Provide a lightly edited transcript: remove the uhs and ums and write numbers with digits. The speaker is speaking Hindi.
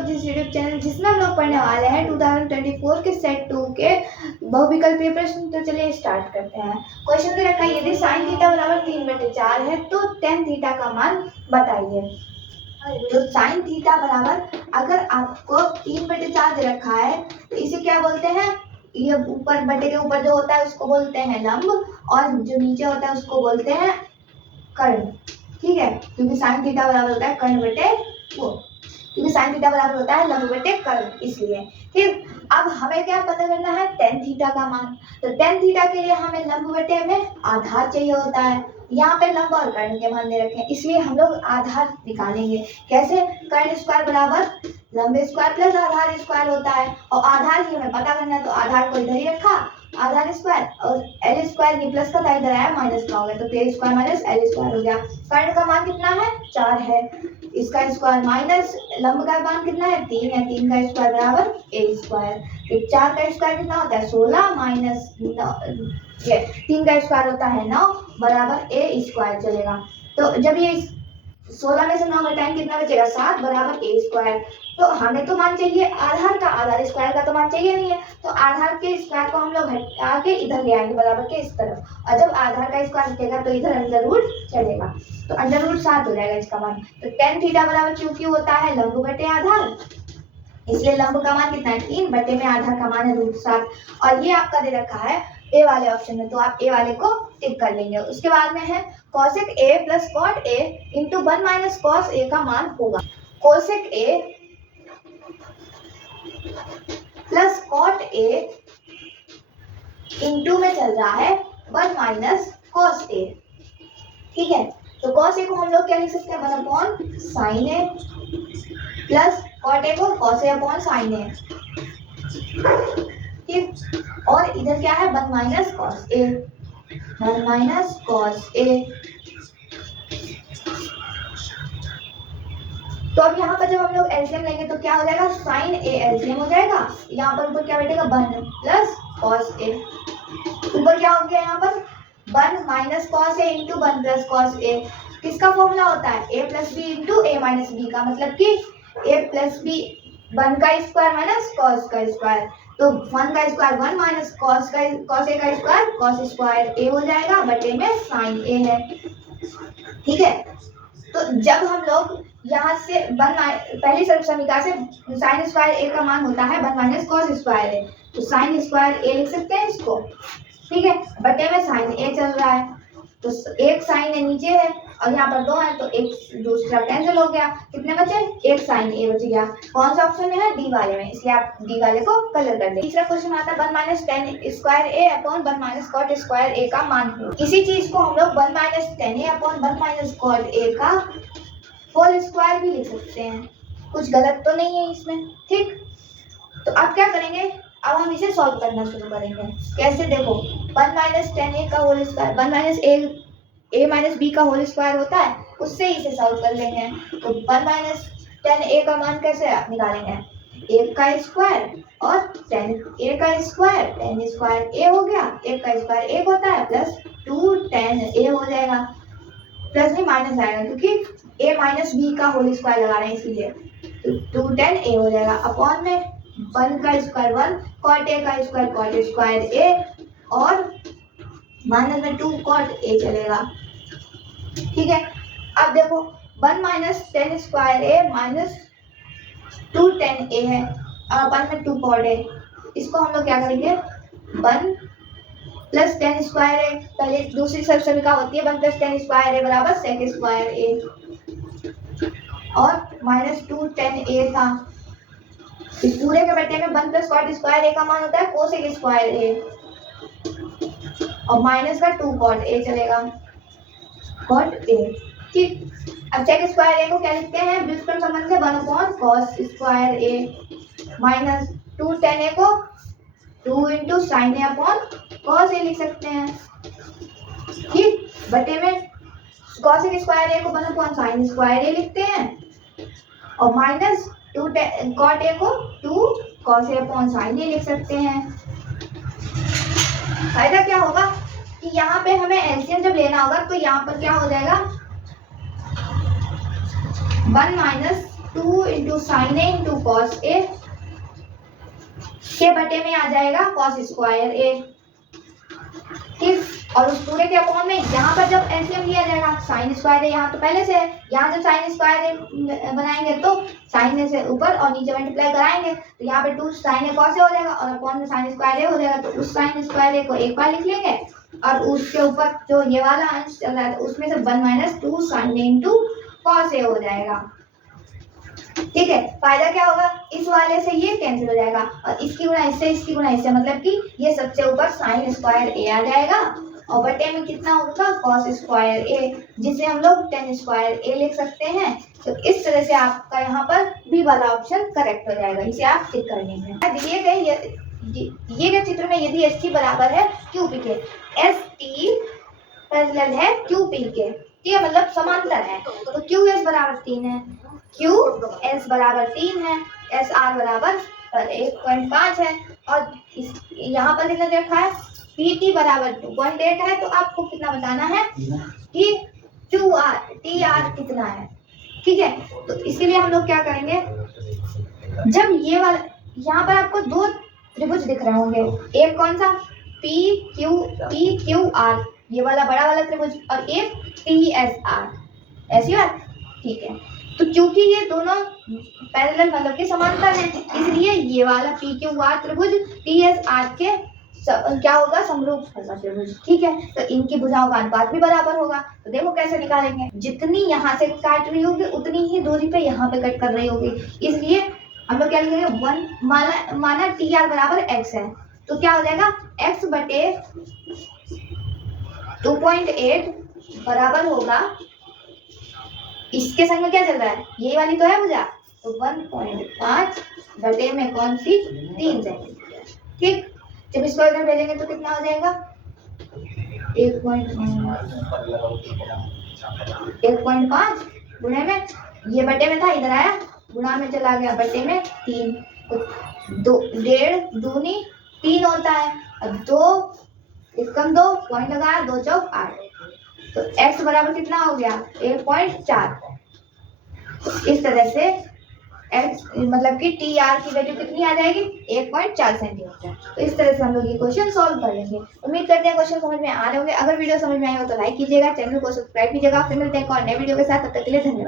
लोग जिस यूट्यूब चैनल जिसमें हम लोग पढ़ने वाले हैं 2024 के सेट 2 के बहुविकल्पीय प्रश्न। तो चलिए स्टार्ट करते हैं। क्वेश्चन दे रखा है यदि साइन थीटा बराबर 3/4 है तो टेन थीटा का मान बताइए। तो साइन थीटा बराबर अगर आपको 3/4 दे रखा है तो इसे क्या बोलते हैं, ये ऊपर बटे के ऊपर जो होता है उसको बोलते हैं लंब और जो नीचे होता है उसको बोलते हैं कर्ण। ठीक है, क्योंकि साइन थीटा बराबर होता है कर्ण बटे वो, क्योंकि साइन थीटा बराबर होता है लंब बटे कर्ण, इसलिए। ठीक, अब हमें क्या पता करना है, टेन थीटा का मान। तो टेन थीटा के लिए हमें लंब बटे में आधार चाहिए होता है। यहाँ पे लंब और कर्ण के मान दे रखे हैं, इसलिए हम लोग आधार निकालेंगे। कैसे, कर्ण स्क्वायर बराबर लंब स्क्वायर प्लस आधार स्क्वायर होता है, और आधार ही हमें पता करना है, तो आधार को इधर ही रखा, आधार स्क्वायर, और एल स्क्वायर की प्लस का था इधर आया माइनस का हो गया, तो के स्क्वायर माइनस एल स्क्वायर हो गया। कर्ण का मान कितना है, 4 है, इसका स्क्वायर माइनस लंब का मान कितना है, 3 है, 3 का स्क्वायर बराबर ए स्क्वायर। तो 4 का स्क्वायर कितना होता है, 16 माइनस ये 3 का स्क्वायर होता है 9 बराबर ए स्क्वायर चलेगा। तो जब ये 16 में से 9 घटाएंगे कितना बचेगा, 7 बराबर ए स्क्वायर। तो हमें तो मान चाहिए आधार का, आधार स्क्वायर का तो मान चाहिए नहीं है, तो आधार के स्क्वायर को हम लोग हटा के इधर ले आएंगे बराबर के इस तरफ, और जब आधार का स्क्वायर हटेगा तो इधर अंडर रूट चलेगा, तो अंडर रूट 7 हो जाएगा इसका मान। तो टेन थीटा बराबर क्योंकि होता है लंब बटे आधार, इसलिए लंब का मान कितना है 3 बटे में आधार का मान है √7, और ये आपका दे रखा है ए वाले ऑप्शन में, तो आप ए वाले को टिक कर लेंगे। उसके बाद में है cosec a plus cot a into 1 minus cos a का मान होगा। cosec a plus cot a into में चल रहा है 1 माइनस cos a। ठीक है, तो cos a को हम लोग क्या लिख सकते हैं, 1 upon sin a plus cot a को cos a upon sin a। ठीक, और इधर क्या है 1 minus cos a, 1 minus cos a। तो अब यहाँ पर जब हम लोग एलसीएम लेंगे तो क्या हो जाएगा, sin a एलसीएम हो जाएगा, यहाँ पर ऊपर क्या बैठेगा 1 प्लस cos a, ऊपर क्या हो गया यहाँ पर 1 minus cos a into 1 plus cos a। किसका फॉर्मूला होता है, a plus B into a minus B का, मतलब कि a प्लस बी 1 का स्क्वायर माइनस cos का स्क्वायर, तो 1 का स्क्वायर 1 माइनस cos a का स्क्वायर cos स्क्वायर a हो जाएगा, बटे में sin a है। ठीक है, तो जब हम लोग यहाँ से पहली समीकरण से sin स्क्वायर a का मान होता है 1 माइनस cos स्क्वायर a, तो sin स्क्वायर a लिख सकते हैं इसको। ठीक है, बटे में sin a चल रहा है, तो एक sin a नीचे है और यहाँ पर 2 है, तो एक दूसरा कैंसिल हो गया, कितने बचे, एक sin a बच गया। कौन सा ऑप्शन में है, डी वाले में, इसलिए आप डी वाले को कलर कर दें। तीसरा क्वेश्चन आता है 1 minus tan square a upon 1 minus cot square a का मान हो। इसी चीज को हम लोग 1 minus tan a upon 1 minus cot a का होल स्क्वायर भी लिख सकते हैं, कुछ गलत तो नहीं है इसमें। ठीक, तो अब क्या करेंगे, अब हम इसे सॉल्व करना शुरू करेंगे। कैसे, देखो 1 माइनस टेन a का whole square 1 minus a minus b का होल स्क्वायर होता है, उससे इसे सॉल्व कर लेंगे। तो 1 माइनस टेन a का मान कैसे निकालेंगे, 1 का स्क्वायर और 10 a का स्क्वायर 10 स्क्वायर a हो गया, 1 का स्क्वायर 1 होता है, प्लस 2 10 a हो जाएगा, प्लस नहीं माइनस आएगा क्योंकि a माइनस b का होल स्क्वायर लगा रहे हैं इसलिए, तो 2 10 a हो जाएगा, अपॉन में 1 का स्क्वायर 1 cot a का स्क्वायर cot स्क्वायर a और माइनस में 2 cot a चलेगा। ठीक है, अब देखो 1 minus 10 square a minus 2 10 a है, और 1 में 2 cot a, इसको हम लोग क्या करेंगे 1 प्लस 10 स्क्वायर a, पहले दूसरी समीकरण होती है 1 प्लस 10 स्क्वायर a बराबर सेक स्क्वायर a, और माइनस 2 10 a था, इस पूरे के बटे में 1 प्लस कॉट स्क्वायर a का मान होता है कोसेक स्क्वायर a, और माइनस का 2 cot a चलेगा, cot a। ठीक, अब सेक स्क्वायर a को क्या लिखते हैं, व्युत्क्रम संबंध से 1 upon cos square a, minus 2 10 a को 2 into sine a upon cos a लिख सकते हैं। ठीक, बटे में cosec स्क्वायर a को 1 अपॉन साइन स्क्वायर a लिखते हैं, और माइनस 2 cot a को 2 cos a upon sine a लिख सकते हैं। फायदा क्या होगा कि यहाँ पे हमें एलसीएम जब लेना होगा तो यहाँ पर क्या हो जाएगा 1 minus 2 × into sine A into cos A के बटे में आ जाएगा कॉस स्क्वायर ए, ठीक। और उस पूरे के अपॉन में यहाँ पर जब एलसीएम लिया जाएगा साइन स्क्वायर ए यहाँ तो पहले से है, यहाँ जब साइन स्क्वायर ए बनाएंगे तो साइन ए से ऊपर और नीचे मल्टीप्लाई कराएंगे तो यहाँ पे 2 साइन ए कॉस ए हो जाएगा और अपॉन में साइन स्क्वायर ए हो जाएगा। तो उस साइन स्क्वायर ए को एक बार लिख लेंगे और उसके ऊपर जो ये वाला अंश चल रहा है तो उसमें से 1 minus 2 sign A into cos A हो जाएगा, ठीक है। फायदा क्या होगा, इस वाले से ये कैंसिल हो जाएगा और इसकी गुणा इससे, इसकी गुणा इससे, मतलब कि ये सबसे ऊपर साइन स्क्वायर ए आ जाएगा और बटे में कितना होगा कॉस स्क्वायर ए, जिसे हम लोग टेन स्क्वायर ए लिख सकते हैं। तो इस तरह से आपका यहाँ पर बी वाला ऑप्शन करेक्ट हो जाएगा, इसे आप टिक कर लेंगे। दिए गए चित्र में यदि एस टी बराबर है क्यू पी के, एस टी पैरेलल है क्यू पी के, ठीक है, मतलब समांतर है, तो क्यू एस बराबर 3 है, क्यू एस बराबर 3 है, एस आर बराबर 1.5 है और यहाँ पर कितना देखा है पी टी बराबर 2.8 है। तो आपको कितना बताना है कि क्यू आर टी आर कितना है, ठीक है। तो इसके लिए हम लोग क्या करेंगे, जब ये वाला यहाँ पर आपको 2 त्रिभुज दिख रहे होंगे, एक कौन सा पी क्यू आर ये वाला बड़ा वाला त्रिभुज और एक टी एस आर, ऐसी बात, ठीक है। तो क्योंकि ये दोनों पैरेलल मतलब के समांतर हैं इसलिए ये वाला पी क्यू आर त्रिभुज टी एस आर के क्या होगा समरूप होगा त्रिभुज, ठीक है। तो इनकी भुजाओं का अनुपात भी बराबर होगा। तो देखो कैसे निकालेंगे, जितनी यहाँ से काट रही होगी उतनी ही दूरी पे यहाँ पे कट कर रही होगी, इसलिए हम लोग क्या लिखेंगे 1 माना टी आर बराबर एक्स है तो क्या हो जाएगा एक्स बटे 2.8 बराबर होगा, इसके संग में क्या चल रहा है ये वाली तो है भुजा, तो 1.5 बटे में कौन सी 3 सेंटीमीटर, ठीक। जब इसको इधर भेजेंगे तो कितना हो जाएगा 1.5 गुणे में, ये बटे में था इधर आया गुणा में चला गया बटे में 3, तो 1.5 दूनी 3 होता है और 2 एकम 2 पॉइंट लगाया 2 चौक 8, तो x बराबर कितना हो गया 1.4। तो इस तरह से x मतलब कि टी आर की वैल्यू कितनी आ जाएगी 1.4 सेंटीमीटर। तो इस तरह से हम लोग ये क्वेश्चन सॉल्व कर लेंगे। उम्मीद करते हैं क्वेश्चन समझ में आ रहे होंगे। अगर वीडियो समझ में आई हो तो लाइक कीजिएगा, चैनल को सब्सक्राइब कीजिएगा। फिर मिलते हैं एक और नए वीडियो के साथ, तब तक के लिए धन्यवाद।